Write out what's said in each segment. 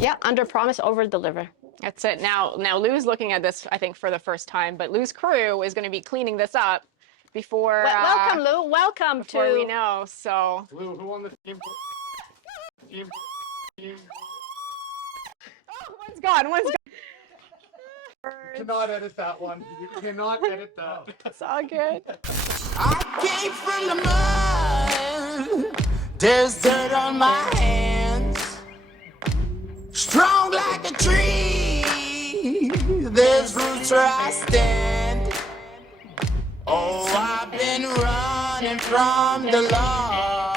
Yeah, under promise, over deliver. That's it. Now Lou's looking at this, I think, for the first time, but Lou's crew is going to be cleaning this up before. Welcome, Lou. Welcome before we know. So. Lou, who won the team? Oh, one's gone. One's gone. You cannot edit that one. You cannot edit that. It's all good. I came from the mud. There's dirt on my hands. Strong like a tree. There's roots where I stand. Oh, I've been running from the law.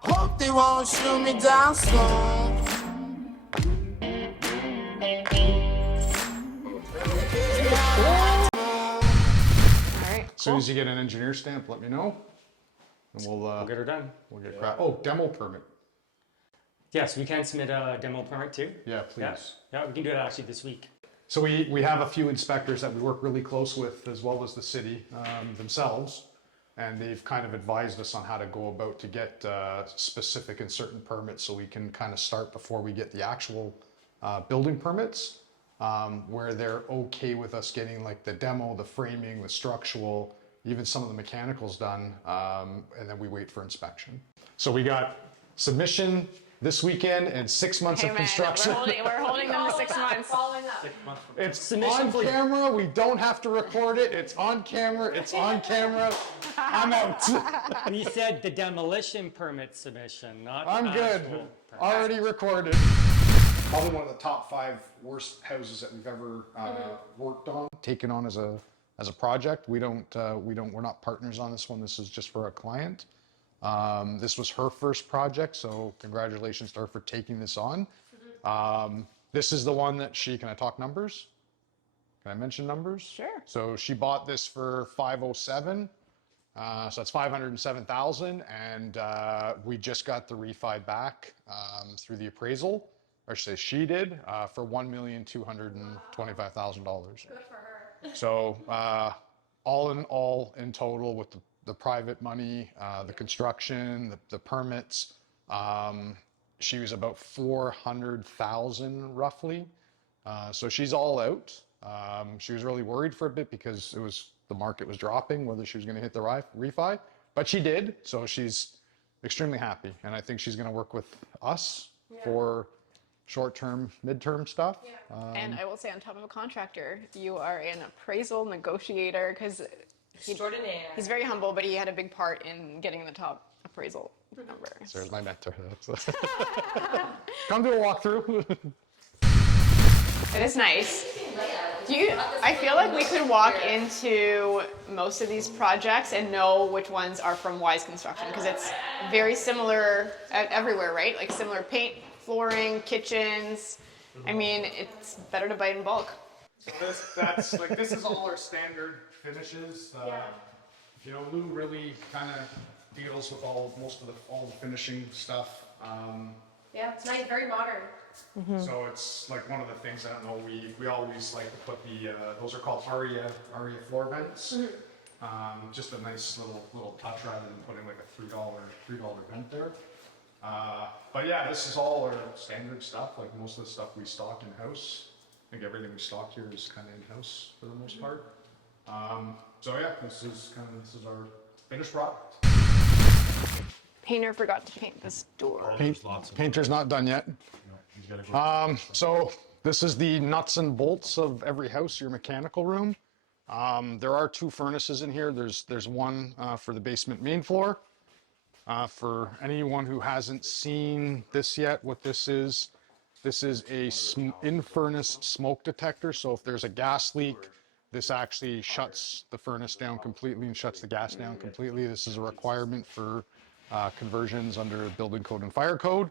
Hope they won't shoot me down soon. As soon as you get an engineer stamp, let me know, and we'll get her done. We'll get crap. Oh, demo permit. Yes, we can submit a demo permit too. Yeah, please. Yeah, we can do it actually this week. So we have a few inspectors that we work really close with, as well as the city themselves, and they've kind of advised us on how to go about to get specific and certain permits, so we can kind of start before we get the actual building permits. Where they're okay with us getting like the demo, the framing, the structural, even some of the mechanicals done, and then we wait for inspection. So we got submission this weekend and 6 months of construction. We're holding them to 6 months. It's Submission on camera. We don't have to record it. It's on camera. It's on camera. I'm out. And you said the demolition permit submission, not I'm good. actual permit. Already recorded. Probably one of the top 5 worst houses that we've ever worked on, taken on as a project. We're not partners on this one. This is just for a client. This was her first project, so congratulations to her for taking this on. This is the one that can I talk numbers? Can I mention numbers? Sure. So she bought this for 507. So that's 507,000, and we just got the refi back through the appraisal. Or should I say she did, for $1,225,000. Good for her. So all in total with the private money, the construction, the permits, she was about 400,000 roughly. So she's all out. She was really worried for a bit because the market was dropping, whether she was going to hit the refi, but she did. So she's extremely happy, and I think she's going to work with us for short-term, mid-term stuff. Yeah. And I will say, on top of a contractor, you are an appraisal negotiator, because he's very humble, but he had a big part in getting the top appraisal number. So there's my mentor. Come do a walkthrough. It is nice. I feel like we could walk into most of these projects and know which ones are from Wise Construction, because it's very similar everywhere, right? Like similar paint, flooring, kitchens. I mean, it's better to buy in bulk. So this is all our standard finishes. Lou really kind of deals with all the finishing stuff. Yeah, it's nice, very modern. So it's like one of the things, I don't know, we always like to put those are called Aria floor vents. Just a nice little touch rather than putting like a $3 vent there. But yeah, this is all our standard stuff. Like most of the stuff we stock in-house. I think everything we stock here is kind of in-house for the most part. So yeah, this is our finished product. Painter forgot to paint this door. Painter's not done yet. So this is the nuts and bolts of every house, your mechanical room. There are 2 furnaces in here. There's one for the basement main floor. For anyone who hasn't seen this yet, what this is a in-furnace smoke detector. So if there's a gas leak, this actually shuts the furnace down completely and shuts the gas down completely. This is a requirement for conversions under building code and fire code.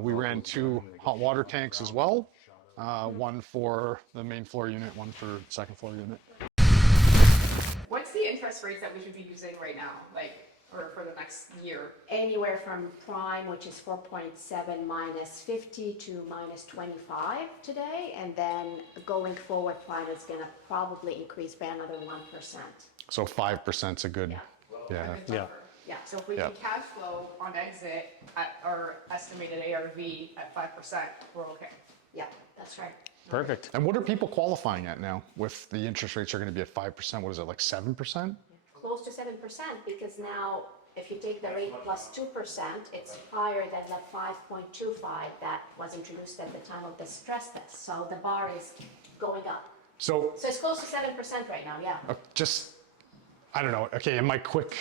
We ran 2 hot water tanks as well. One for the main floor unit, one for the second floor unit. What's the interest rates that we should be using right now, or for the next year? Anywhere from prime, which is 4.7 minus 50 to minus 25 today, and then going forward, prime is going to probably increase by another 1%. So 5%'s a good, yeah. Yeah. So if we Yeah. can cash flow on exit at our estimated ARV at 5%, we're okay. Yeah, that's right. Perfect. And what are people qualifying at now with the interest rates are going to be at 5%? What is it, like 7%? Close to 7%, because now if you take the rate plus 2%, it's higher than the 5.25 that was introduced at the time of the stress test. So the bar is going up. So So it's close to 7% right now, yeah. just, I don't know. Okay, in my quick,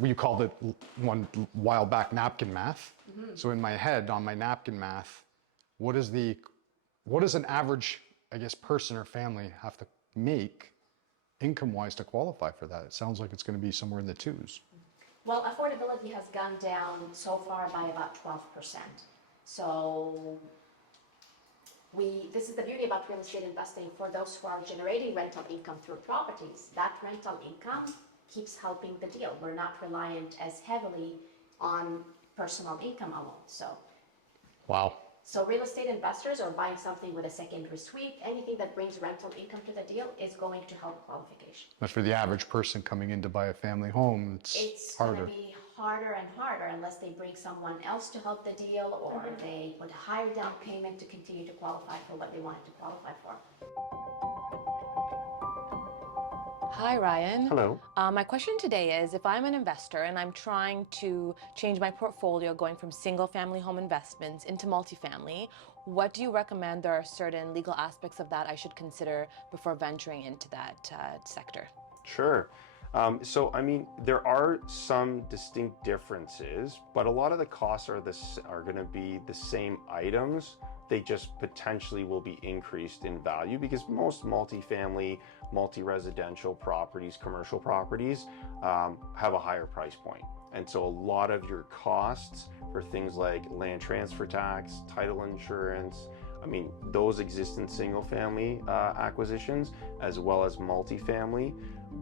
you called it one while back napkin math. So in my head, on my napkin math, what does an average, I guess, person or family have to make income-wise to qualify for that? It sounds like it's going to be somewhere in the twos. Well, affordability has gone down so far by about 12%. So this is the beauty about real estate investing for those who are generating rental income through properties. That rental income keeps helping the deal. We're not reliant as heavily on personal income alone. Wow. So real estate investors or buying something with a secondary suite, anything that brings rental income to the deal is going to help qualification. But for the average person coming in to buy a family home, It's harder. going to be harder and harder unless they bring someone else to help the deal or they put a higher down payment to continue to qualify for what they wanted to qualify for. Hi, Ryan. Hello. My question today is, if I'm an investor and I'm trying to change my portfolio going from single-family home investments into multifamily, what do you recommend? There are certain legal aspects of that I should consider before venturing into that sector. Sure. So, I mean, there are some distinct differences, but a lot of the costs are going to be the same items. They just potentially will be increased in value because most multifamily, multi-residential properties, commercial properties have a higher price point. And so a lot of your costs for things like land transfer tax, title insurance, I mean, those exist in single family acquisitions as well as multifamily,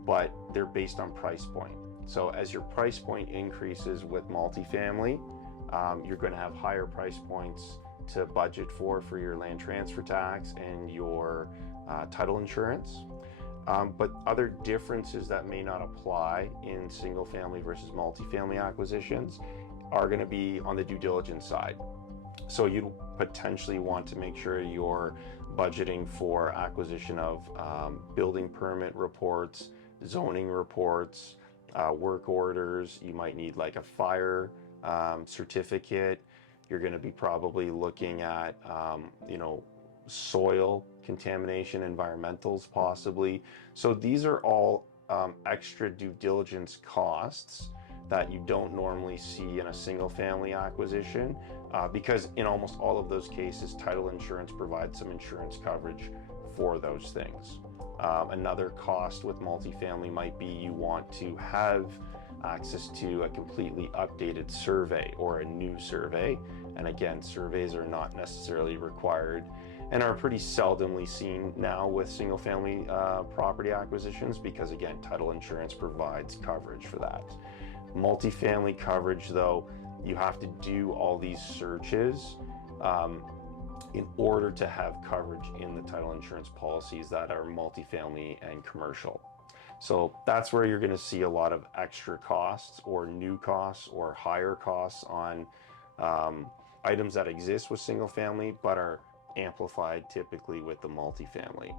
but they're based on price point. So as your price point increases with multifamily, you're going to have higher price points to budget for your land transfer tax and your title insurance. But other differences that may not apply in single family versus multifamily acquisitions are going to be on the due diligence side. So you'd potentially want to make sure you're budgeting for acquisition of building permit reports, zoning reports, work orders. You might need like a fire certificate. You're going to be probably looking at, soil contamination, environmentals possibly. So these are all extra due diligence costs that you don't normally see in a single family acquisition because in almost all of those cases, title insurance provides some insurance coverage for those things. Another cost with multifamily might be you want to have access to a completely updated survey or a new survey. And again, surveys are not necessarily required and are pretty seldomly seen now with single family property acquisitions because again, title insurance provides coverage for that. Multifamily coverage though, you have to do all these searches in order to have coverage in the title insurance policies that are multifamily and commercial. So that's where you're going to see a lot of extra costs or new costs or higher costs on items that exist with single family but are amplified typically with the multifamily.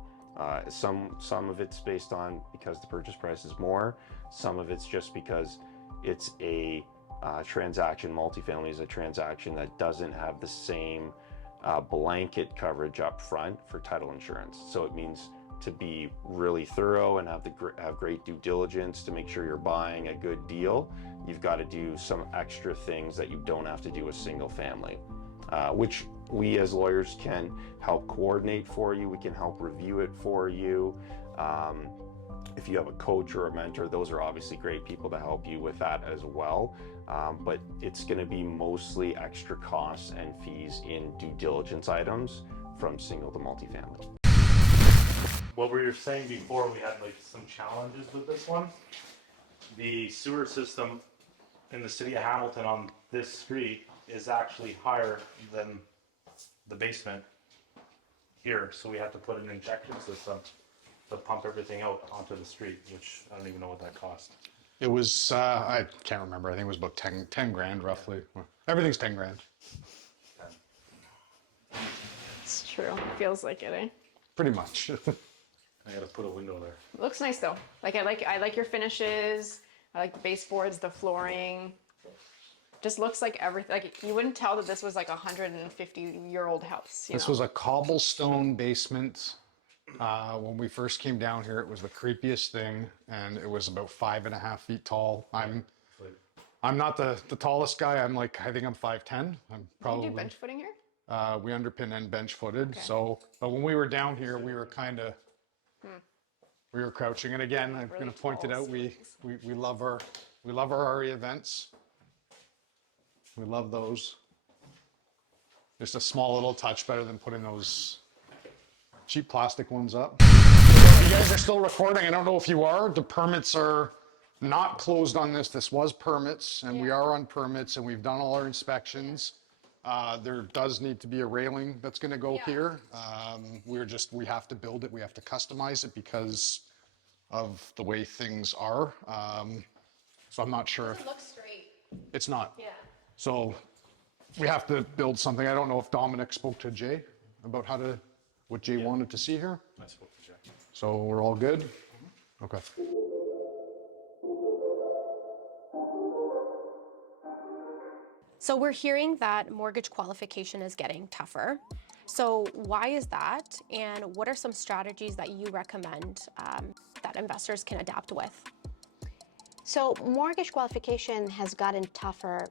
Some of it's based on because the purchase price is more, some of it's just because it's a transaction. Multifamily is a transaction that doesn't have the same blanket coverage up front for title insurance. So it means to be really thorough and have great due diligence to make sure you're buying a good deal, you've got to do some extra things that you don't have to do with single family, which we as lawyers can help coordinate for you. We can help review it for you. If you have a coach or a mentor, those are obviously great people to help you with that as well. But it's going to be mostly extra costs and fees in due diligence items from single to multifamily. What we were saying before, we had like some challenges with this one. The sewer system in the city of Hamilton on this street is actually higher than the basement here. So we had to put an injection system to pump everything out onto the street, which I don't even know what that cost. It was, I can't remember. I think it was about 10 grand roughly. Everything's 10 grand. It's true. It feels like it, eh? Pretty much. I gotta put a window there. It looks nice though. Like I like your finishes. I like the baseboards, the flooring. Just looks like everything. Like you wouldn't tell that this was like a 150-year-old house. This was a cobblestone basement. When we first came down here, it was the creepiest thing, and it was about 5.5 feet tall. I'm not the tallest guy. I'm like, I think I'm 5'10". I'm probably. Can you do bench footing here? We underpin and bench footed. Okay. So, but when we were down here, we were kind of, we were crouching. And again, I'm going to point it out. We love our RE events. We love those. Just a small little touch, better than putting those cheap plastic ones up. You guys are still recording. I don't know if you are. The permits are not closed on this. This was permits, and we are on permits, and we've done all our inspections. There does need to be a railing that's going to go here. We have to build it. We have to customize it because of the way things are. So I'm not sure if It looks straight. it's not. Yeah. So we have to build something. I don't know if Dominic spoke to Jay about what Jay wanted to see here. I spoke to Jay. So we're all good? Okay. So we're hearing that mortgage qualification is getting tougher. So why is that? And what are some strategies that you recommend that investors can adapt with? So mortgage qualification has gotten tougher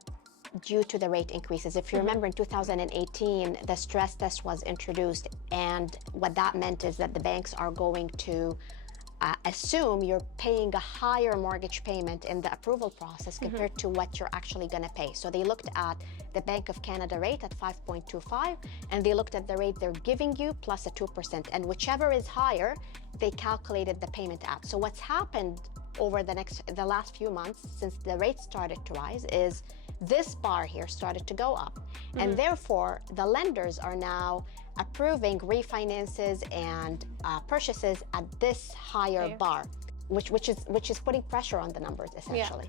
due to the rate increases. If you remember in 2018, the stress test was introduced, and what that meant is that the banks are going to assume you're paying a higher mortgage payment in the approval process compared to what you're actually going to pay. So they looked at the Bank of Canada rate at 5.25, and they looked at the rate they're giving you plus a 2%, and whichever is higher, they calculated the payment at. So what's happened over the last few months since the rates started to rise is this bar here started to go up, and therefore the lenders are now approving refinances and purchases at this higher bar, which is putting pressure on the numbers essentially.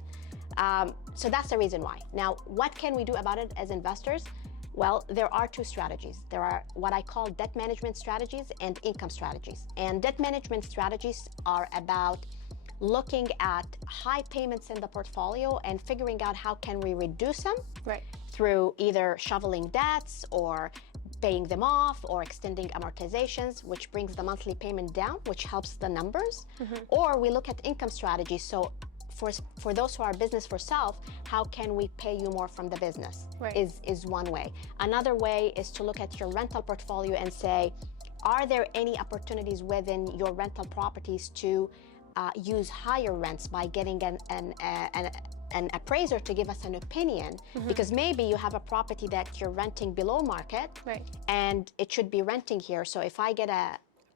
So that's the reason why. Now, what can we do about it as investors? Well, there are two strategies. There are what I call debt management strategies and income strategies. And debt management strategies are about looking at high payments in the portfolio and figuring out how can we reduce them through either shoveling debts or paying them off or extending amortizations, which brings the monthly payment down, which helps the numbers. Or we look at income strategies. So for those who are business for self, how can we pay you more from the business is one way. Another way is to look at your rental portfolio and say, are there any opportunities within your rental properties to use higher rents by getting an appraiser to give us an opinion, because maybe you have a property that you're renting below market and it should be renting here. So if I get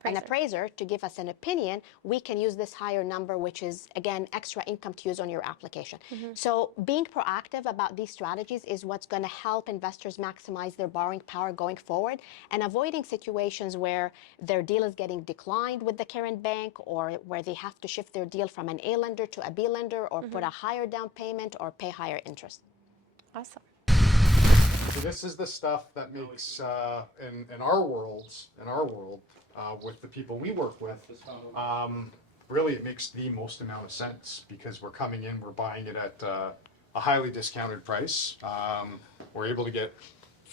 an appraiser to give us an opinion, we can use this higher number, which is again extra income to use on your application. So being proactive about these strategies is what's going to help investors maximize their borrowing power going forward, and avoiding situations where their deal is getting declined with the current bank, or where they have to shift their deal from an A lender to a B lender, or put a higher down payment or pay higher interest. Awesome. So this is the stuff that makes in our world, with the people we work with, really it makes the most amount of sense, because we're coming in, we're buying it at a highly discounted price. We're able to get,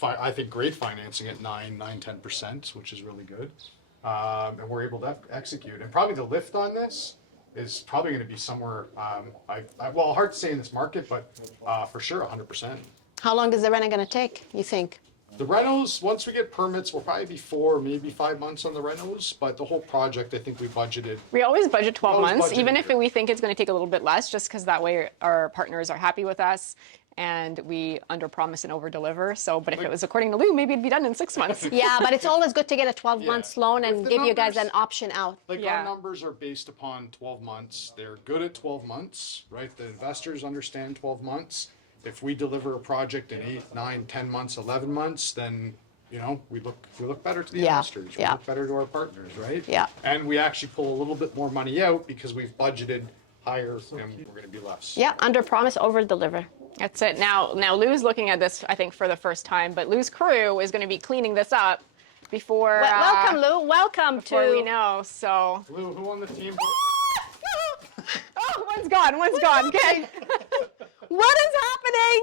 I think, great financing at 9-10%, which is really good, and we're able to execute. And probably the lift on this is probably going to be somewhere, well, hard to say in this market, but for sure 100%. How long is the rent going to take, you think? The renos, once we get permits, we'll probably be 4, maybe 5 months on the renos, but the whole project, I think we budgeted. We always budget 12 always months, budget even a if year. we think it's going to take a little bit less, just because that way our partners are happy with us and we under promise and over deliver. So, but if it was according to Lou, maybe it'd be done in 6 months. Yeah, but it's always good to get a 12-month loan and With the give you guys an numbers, option out. Like Yeah. our numbers are based upon 12 months. They're good at 12 months, right? The investors understand 12 months. If we deliver a project in 8, 9, 10 months, 11 months, then we look better to the investors. We look better to our partners, right? Yeah. And we actually pull a little bit more money out because we've budgeted higher and we're going to be less. Yeah, under promise, over deliver. That's it. Now Lou's looking at this, I think, for the first time, but Lou's crew is going to be cleaning this up before. Welcome, Lou. Welcome Before we to. know. So. Lou, who on the team? Oh, one's gone. One's gone. Okay. What is happening?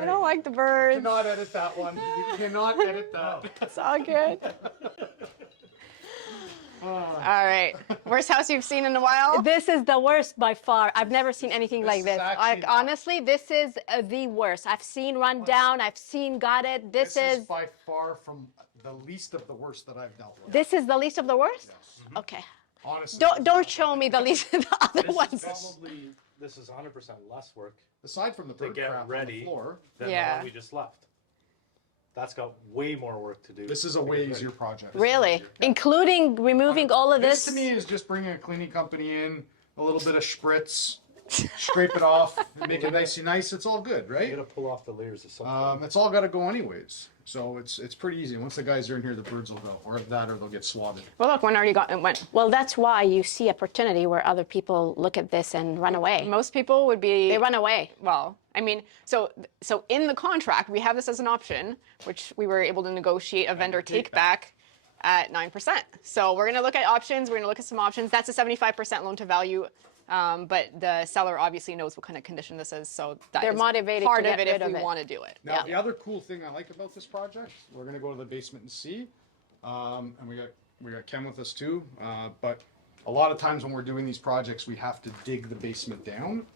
I don't like the birds. You cannot edit that one. You cannot edit that. It's all good. All right. Worst house you've seen in a while? This is the worst by far. I've never seen anything like is this. actually- Honestly, this is the worst. I've seen run down. I've seen gutted. This is by far from the least of the worst that I've dealt with. This is the least of the worst. Okay. Honestly. Don't show me the least of the other ones. This is 100% less work Aside from the to bird get crap on the ready floor, than the Yeah. one we just left. That's got way more work to do. this is a way easier project. Really? Including removing all of This this? to me is just bringing a cleaning company in, a little bit of spritz, scrape it off, make it nice. It's all good, You right? gotta pull off the layers of something. It's all got to go anyways. So it's pretty easy. Once the guys are in here, the birds will go, or they'll get swatted. Well, look, one already got went. Well, that's why you see opportunity where other people look at this and run away. Most people would be. They run away. Well, I mean, so in the contract, we have this as an option, which we were able to negotiate a vendor take back at 9%. So we're going to look at options. We're going to look at some options. That's a 75% loan to value. But the seller obviously knows what kind of condition this is, so They're is motivated to part get of it rid if of we it. want to do it. Now, the other cool thing I like about this project, we're gonna go to the basement and see, and we got Ken with us too. But a lot of times when we're doing these projects, we have to dig the basement down.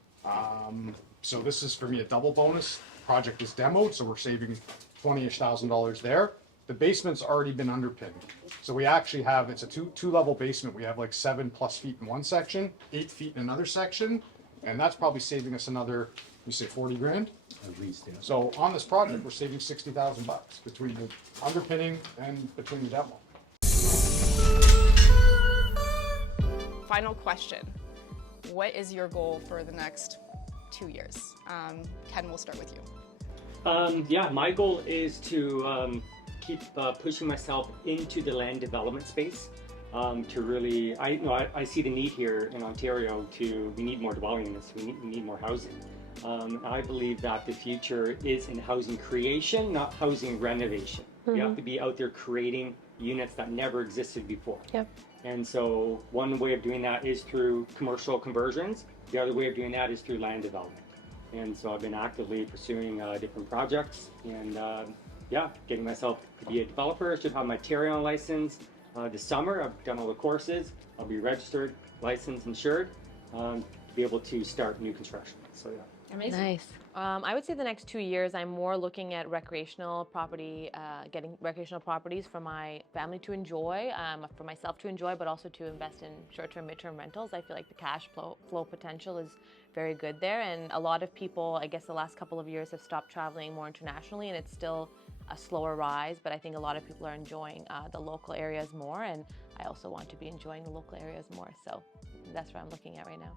So this is for me a double bonus. Project is demoed, so we're saving $20,000 there. The basement's already been underpinned, so we actually have it's a two level basement. We have like 7+ feet in one section, 8 feet in another section, and that's probably saving us another, we say 40 grand. At least, yeah. So on this project, we're saving $60,000 between the underpinning and between the demo. Final question. What is your goal for the next 2 years? Ken, we'll start with you. Yeah, my goal is to keep pushing myself into the land development space. To really, I see the need here in Ontario we need more dwelling units, we need more housing. I believe that the future is in housing creation, not housing renovation. You have to be out there creating units that never existed before. Yep. And so one way of doing that is through commercial conversions. The other way of doing that is through land development. And so I've been actively pursuing different projects and getting myself to be a developer. I should have my Tarion license this summer. I've done all the courses. I'll be registered, licensed, insured to be able to start new construction. So yeah. Amazing. Nice. I would say the next 2 years, I'm more looking at recreational property, getting recreational properties for my family to enjoy, for myself to enjoy, but also to invest in short-term, mid-term rentals. I feel like the cash flow potential is very good there. And a lot of people, I guess the last couple of years have stopped traveling more internationally, and it's still a slower rise, but I think a lot of people are enjoying the local areas more, and I also want to be enjoying the local areas more. So that's what I'm looking at right now.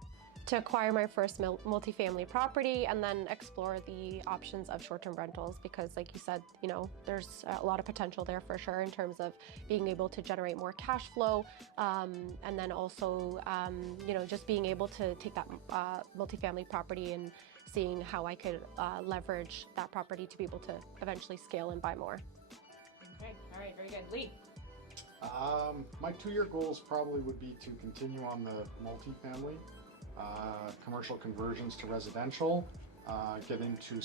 To acquire my first multifamily property and then explore the options of short-term rentals, because like you said, there's a lot of potential there for sure in terms of being able to generate more cash flow, and then also just being able to take that multifamily property and seeing how I could leverage that property to be able to eventually scale and buy more. Okay. All right. Very good. Lee. My 2-year goals probably would be to continue on the multifamily, commercial conversions to residential, get into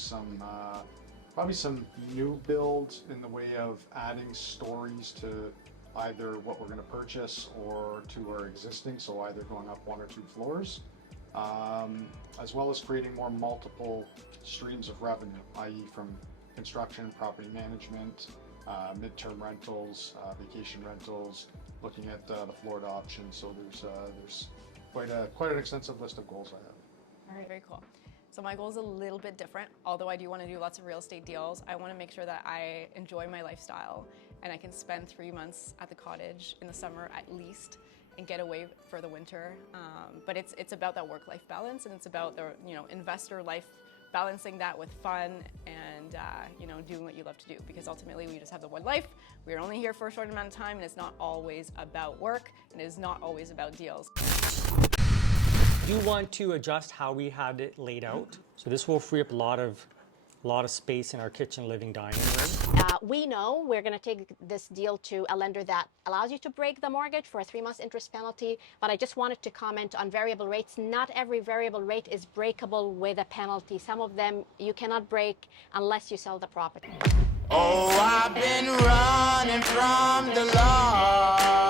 probably some new builds in the way of adding stories to either what we're going to purchase or to our existing, so either going up 1 or 2 floors, as well as creating more multiple streams of revenue, i.e. from construction, property management, midterm rentals, vacation rentals, looking at the Florida option. So there's quite an extensive list of goals I have. All right, very cool. So my goal is a little bit different. Although I do want to do lots of real estate deals, I want to make sure that I enjoy my lifestyle and I can spend 3 months at the cottage in the summer at least and get away for the winter. But it's about that work-life balance, and it's about the investor life balancing that with fun and you know, doing what you love to do, because ultimately we just have the one life. We're only here for a short amount of time, and it's not always about work, and it is not always about deals. Do want to adjust how we had it laid out. So this will free up a lot of space in our kitchen, living, dining room. We know we're going to take this deal to a lender that allows you to break the mortgage for a 3-month interest penalty, but I just wanted to comment on variable rates. Not every variable rate is breakable with a penalty. Some of them you cannot break unless you sell the property. Oh, I've been running from the law.